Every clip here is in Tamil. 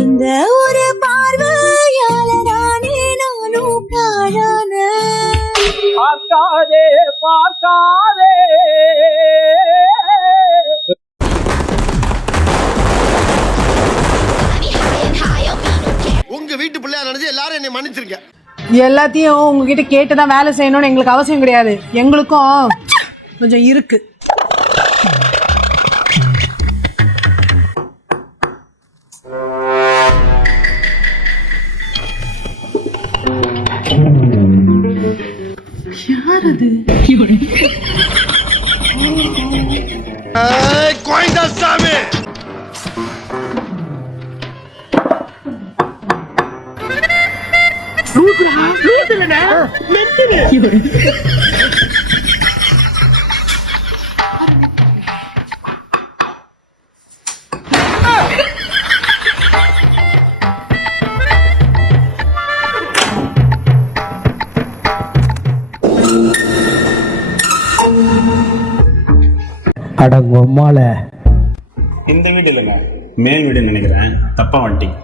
இந்த ஒரு பார்வையால நானே நானும் பாழான. பார்க்காதே பார்க்காதே. உங்க வீட்டு பிள்ளையா நினைச்சு எல்லாரும் என்னை மன்னிச்சிருங்க. எல்லாத்தையும் உங்ககிட்ட கேட்டுதான் வேலை செய்யணும்னு எங்களுக்கு அவசியம் கிடையாது. எங்களுக்கும் கொஞ்சம் இருக்கு. யார் அது? கோயந்தாசாமி அடங்கொம்மால இந்த வீடு இல்லைங்க, மேல் வீடு நினைக்கிறேன். தப்பா வந்துட்டீங்க.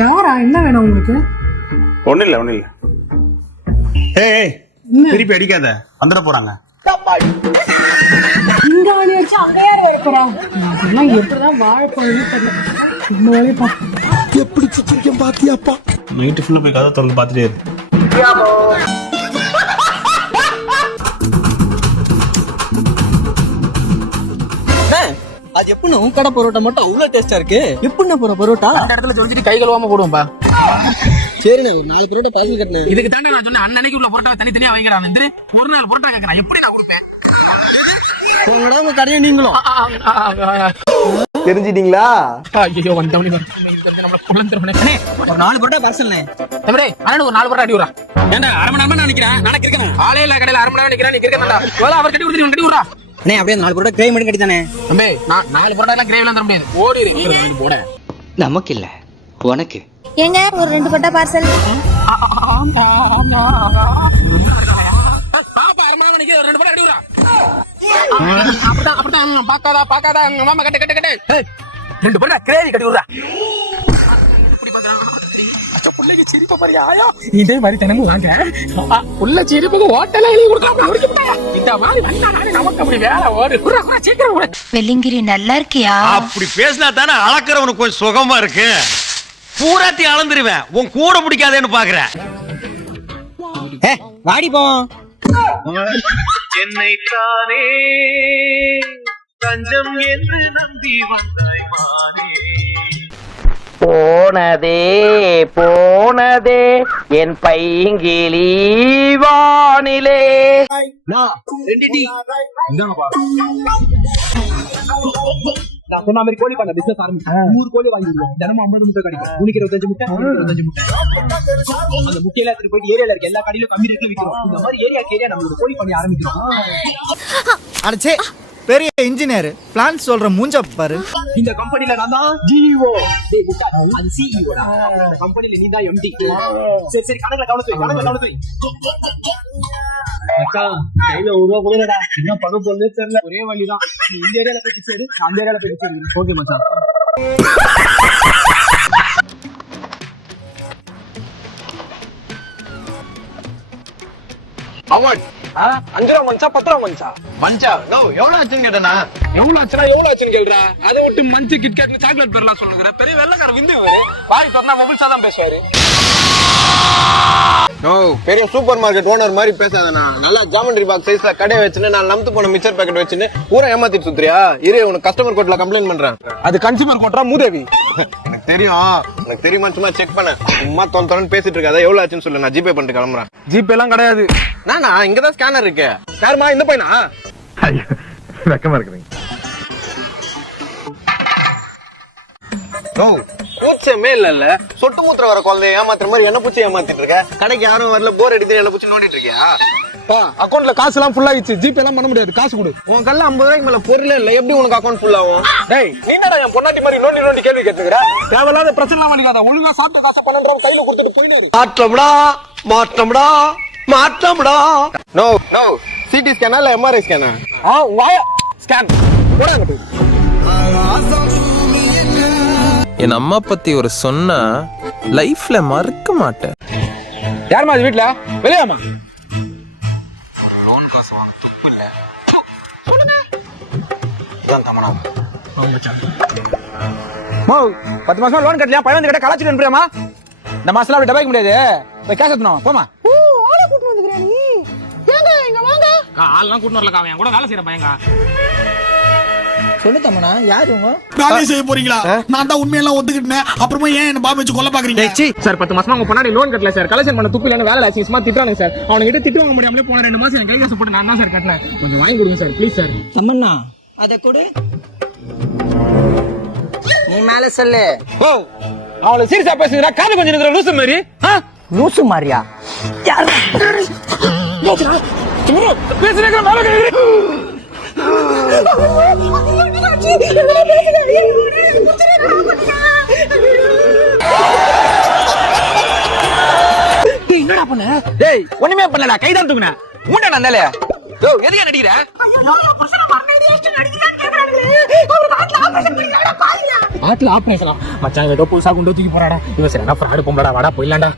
யாரா? என்ன வேணும் உங்களுக்கு? ஒன்றும் இல்லை. ஏய் திருப்பி அடிக்காத, வந்துட போறாங்க. இங்க வழி வச்சு அங்க யார் வைக்கிறா? அதெல்லாம் எப்படிதான் வாழ போறது தெரியல. இந்த வேலையை எப்படி சிரிக்கும் பாத்தியாப்பா. நைட்டு ஃபுல்லாக போய் கதை திறந்து பார்த்துட்டே இருக்கு. அது எப்படி கடை பரோட்டா மட்டும் அவ்வளவு டேஸ்டா இருக்கு? எப்படி போற பரோட்டா அந்த இடத்துல சொல்லிட்டு கை கழுவாம போடுவோம்பா. சரிண்ணே, ஒரு 4 பரோட்டா பார்சல் கட்டினேன். இதுக்கு தாண்டி நான் சொன்னேன், அன்னைக்கு உள்ள பரோட்டா தனித்தனியா வைக்கிறான். ஒரு நாள் பரோட்டா கேட்கறான், எப்படி நான் கொடுப்பேன்? உங்க கடையை நீங்களும் தெரிஞ்சிட்டீங்களா? ஐயோ வந்தவனே நம்மள குள்ளந்திரவனே. ஒரு 4 பரோட்டா பார்சல்ண்ணே. தம்பி அண்ணா ஒரு 4 பரோட்டா அடி விடுறா. ஏன்டா அரை மணி நேரமா நான் நிக்கிறேன். நாளைக்கு இருக்கேன். ஆளே இல்ல கடையில அரை மணி நேரம் நிக்கிறேன். நீ இருக்கேன்டா. அவர் கட்டி கொடுத்து கட்டி விடுறா. அண்ணே அப்படியே 4 பரோட்டா கிரேவி மட்டும் கட்டிதானே. தம்பி நான் 4 பரோட்டா எல்லாம் கிரேவில தர முடியாது. ஓடிடு போட. நமக்கு இல்ல உனக்கு. ஏங்க ஒரு 2 பட்டா பார்சல். பாப்பா அரை மணி நேரம் நிக்கிற, 2 பரோட்டா அடி விடுறா. அப்படிதான் பாக்காதா மாமா கட்டு 2 பரோட்டா கிரேவி கட்டி விடுறா. பிள்ளைக்கு சிரிப்பா பாரியா? இதே மாதிரி தினமும் வாங்க. உள்ள சிரிப்புக்கு ஹோட்டல்ல எழுதி கொடுக்கலாம். இந்த மாதிரி வந்தாலே நமக்கு அப்படி வேலை ஓடு. சீக்கிரம் வெள்ளிங்கிரி நல்லா இருக்கியா? அப்படி பேசினா தானே அளக்கிறவனுக்கு கொஞ்சம் சுகமா இருக்கு. பூராத்தி அளந்துருவேன். உன் கூட பிடிக்காதேன்னு பாக்குறேன். வாடி போவோம். என்னை தானே தஞ்சம் என்று நம்பி வந்தாய் மானே. போனதே என் பைங்கிளி வானிலே. நான் சொன்ன மாதிரி கோழி பண்ண பிசினஸ் ஆரம்பிச்சேன். 100 கோழி வாங்கிடுவோம். தினமும் 50 முட்டை கிடைக்கும். 25 முட்டை. அந்த முட்டையில எடுத்துட்டு போயிட்டு ஏரியால இருக்க எல்லா கடையிலும் கம்மி ரேட்ல விக்கிறோம். இந்த மாதிரி ஏரியாக்கு ஏரியா நம்மளோட கோழி பண்ணி ஆரம்பிக்கிறோம். அடச்சே, பெரிய இன்ஜினியர் பிளான் சொல்ற மூஞ்ச பாரு. இந்த கம்பெனில நான் தான் ஜிஓ. டேய் முட்டா, அது சிஇஓ டா. இந்த கம்பெனில நீ தான் எம்டி. சரி கணக்குல கவனிச்சு வை. அக்கா கையில 1 ரூபா கொடுடா. என்ன பகம் போறதே தெரியல. ஒரே வழிதான். நீ இந்த ஏரியால போய் சேரு, அந்த ஏரியால போய் சேரு. ஓகே மச்சான். அவன் 5 ரூபா மஞ்சா 10 ரூபா மஞ்சா நோ எவ்வளவு ஆச்சுன்னு கேட்டனா. எவ்வளவு ஆச்சுன்னு கேக்குறா. அதை விட்டு மஞ்சு கிட்கேட் சாக்லேட் பேர்லாம் சொல்லுங்க. பெரிய வெள்ளக்கார விந்து வாய் திறந்தா மொபைல் தான் பேசுவாரு. நோ பெரிய சூப்பர் மார்க்கெட் ஓனர் மாதிரி பேசாதனா. நல்லா ஜாமெண்ட்ரி பாக்ஸ் சைஸ்ல கடை வச்சுன்னு நான் நம்பு போன மிச்சர் பாக்கெட் வச்சுன்னு ஊரா ஏமாத்திட்டு சுத்துறியா? இரு உனக்கு கஸ்டமர் கோர்ட்ல கம்ப்ளைண்ட் பண்றேன். அது கன்சியூமர் கோர்ட்டா மூதேவி? எனக்கு தெரியும். எனக்கு தெரியுமா? சும்மா செக் பண்ண. சும்மா தொலைன்னு பேசிட்டு இருக்காத. எவ்வளவு ஆச்சுன்னு சொல்லு, நான் ஜிபே பண்ணிட்டு கிளம்புறேன். ஜிபே எல்லாம் கிடையாது. நானா இங்கதான் ஸ்கேனர் இருக்கு. யாருமா இந்த பையனா? வெக்கமா இருக்குறீங்க. கூச்சமே இல்ல. சொட்டு மூத்திர வர குழந்தை ஏமாத்துற மாதிரி என்ன பூச்சி ஏமாத்திட்டு இருக்க? கடைக்கு யாரும் வரல, போர் அடித்து என்ன பூச்சி நோண்டிட்டு இருக்கியா? அக்கௌண்ட்ல காசு எல்லாம் ஃபுல் ஆயிடுச்சு. ஜிபே எல்லாம் பண்ண முடியாது. காசு கொடு. உன் கல்ல 50 ரூபாய்க்கு மேல பொருளே இல்ல. எப்படி உனக்கு அக்கௌண்ட் ஃபுல் ஆகும்? டேய் நீ என்னடா என் பொண்டாட்டி மாதிரி நோண்டி கேள்வி கேட்டுக்கிற? தேவையில்லாத பிரச்சனை எல்லாம் பண்ணிக்காத. ஒழுங்கா சாப்பிட்டு காசு 12 ரூபாய் கையில கொடுத்துட்டு போயிடு. மாற்றம்டா. நோ சிடி ஸ்கேனா இல்ல எம்ஆர்ஐ ஸ்கேனா? ஸ்கேன் போடாங்க. என் அம்மா பத்தி ஒரு சொன்னா லைஃப்ல மறக்க மாட்டேன். யாருமா அது வீட்டுல வெளியாமா மோ 10 மாசமா லோன் கட்டலையா பழம் வந்து கேட்ட கலாச்சிட்டு அனுப்புறியாமா இந்த மாசம் அப்படி டபாய்க்க முடியாது போய் கேஷ் எடுத்துனோம் போமா ஆளை கூட்டு வந்துக்கிறேன் நீ ஏங்க இங்க வாங்க ஆள்லாம் கூட்டு வரல அவன் கூட வேலை செய்யற பையங்க சொல்லு தம்மனா யாரு உங்க வேலையை செய்ய போறீங்களா? நான் தான் உண்மையெல்லாம் ஒத்துக்கிட்டேன். அப்புறமா ஏன் என்ன பாம்பு வச்சு கொல்ல பாக்குறீங்க? சார் 10 மாசமா உங்க பொண்ணாடி லோன் கட்டல சார் கலெக்ஷன் பண்ண துப்பு இல்லன்னு வேலை சும்மா திட்டுறானுங்க சார் அவனுக்கிட்ட திட்டு வாங்க முடியாமலே போன 2 மாசம் என் கை காசு போட்டு நான் தான் சார் கட்டினேன் கொஞ்சம் வாங்கி கொடுங்க சார் ப்ளீஸ் சார் தம்மண்ணா அத கொடு நீ மேல சொல்லு ஓ அவளை சீரியஸா பேசுறா காது கொஞ்சம் இருக்கிற லூசு மாதிரி லூசு மாதிரியா பேசுறேன் மேல என்னடா பண்ண டேய் ஒண்ணுமே பண்ணலடா கைதான் தூக்குன மூண்டா நந்தாலே டோ எதுக்கு நடிக்கிற ஆட்ல ஆபரேஷனா மச்சான் ஏதோ புதுசா கொண்டு தூக்கி போறாடா இவன் சரியான ஃப்ராட் பொம்பளடா வாடா போயிடலாம்டா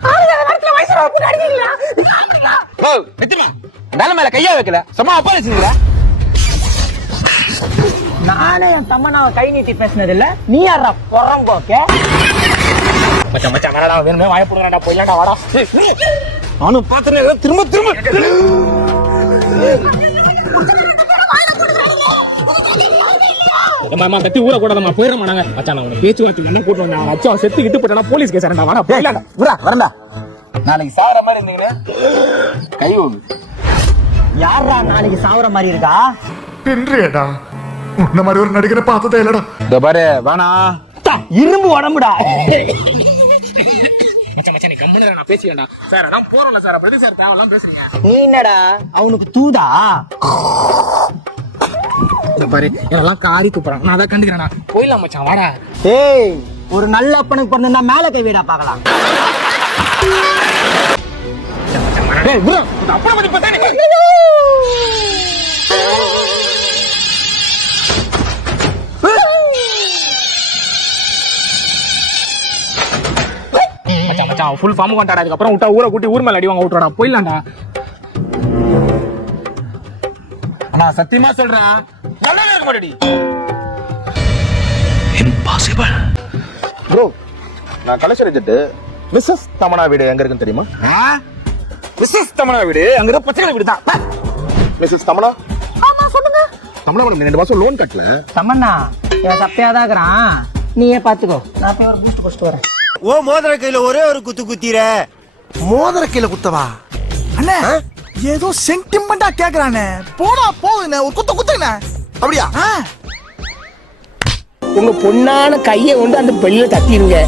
ஓ வெத்துமா நல்ல மேல கையா வைக்கல சும்மா அப்பா செஞ்சீங்களா நானே என் தம்மனாவை கை நீட்டி பேசினது இல்ல நீ யாரா பொறம்போக்க மச்சான் மச்சான் வேணாடா வேணுமே வாய போடுறாடா போயிடலாம்டா வாடா நானும் பாத்துறேன் திரும்ப திரும்ப மாமா கத்தி ஊற கூடாதம்மா போயிட மாட்டாங்க மச்சான் நான் உனக்கு பேச்சுவார்த்தை என்ன கூட்டு வந்தேன் அச்சா செத்து கிட்டு போட்டா போலீஸ் கேஸ் ஆரண்டா வாடா போயிடலாம்டா விரா வரண்டா நாளைக்கு சாவற மாதிரி இருந்தீங்கன்னா கை யாரா நாளைக்கு சாவற மாதிரி இருக்கா பின்றியடா உன்ன மாதிரி ஒரு நடிகரை பார்த்ததே இல்லடா. இந்த பாரு வேணா இரும்பு உடம்புடா மச்சான் மச்சான் நீ கம்மனு நான் பேசிக்கடா சார் அதான் போறோம்ல சார் அப்படி சார் தேவலாம் பேசுறீங்க நீ என்னடா அவனுக்கு தூதா இந்த பாரு இதெல்லாம் காரி கூப்பிடுறான் நான் அதான் கண்டுக்கிறேன் நான் போயிடலாம் மச்சான் வாடா ஏய் ஒரு நல்ல அப்பனுக்கு பிறந்தா மேல கை வீடா பாக்கலாம் ஏய் ப்ரோ அப்பா பத்தி பத்தானே மச்சான் மச்சான் ஃபுல் ஃபார்ம் கொண்டாடா அதுக்கு அப்புறம் விட்டா ஊரை கூட்டி ஊர் மேல அடி வாங்க விட்டுறடா போயிடலாம்டா அண்ணா சத்தியமா சொல்றேன் நல்லா இருக்க மாட்டேடி இம்பாசிபிள் ப்ரோ நான் கலெக்ஷன் ஏஜென்ட் மிஸ்ஸஸ் தமனா வீடு எங்க இருக்குன்னு தெரியுமா? மிஸ்ஸஸ் தமனா வீடு அங்க இருக்க பச்சை வீடு தான் மிஸ்ஸஸ் தமனா ஆமா சொல்லுங்க தமனா மேடம் 2 மாசம் லோன் கட்டல. தம்மண்ணா என் சப்பையாதான் இருக்கிறான் நீயே பாத்துக்கோ நான் போய் ஒரு பூஸ்ட் குடிச்சிட்டு வரேன் ஓ மோதிர கையில ஒரே ஒரு குத்து குத்திர. மோதிர கையில குத்தவா? அண்ணே ஏதோ சென்டிமெண்டா கேக்குறானே. போடா போகுண்ணே ஒரு குத்து குத்துங்கண்ணே. அப்படியா? உங்க பொண்ணான கையை கொண்டு அந்த பெல்ல தட்டிடுங்க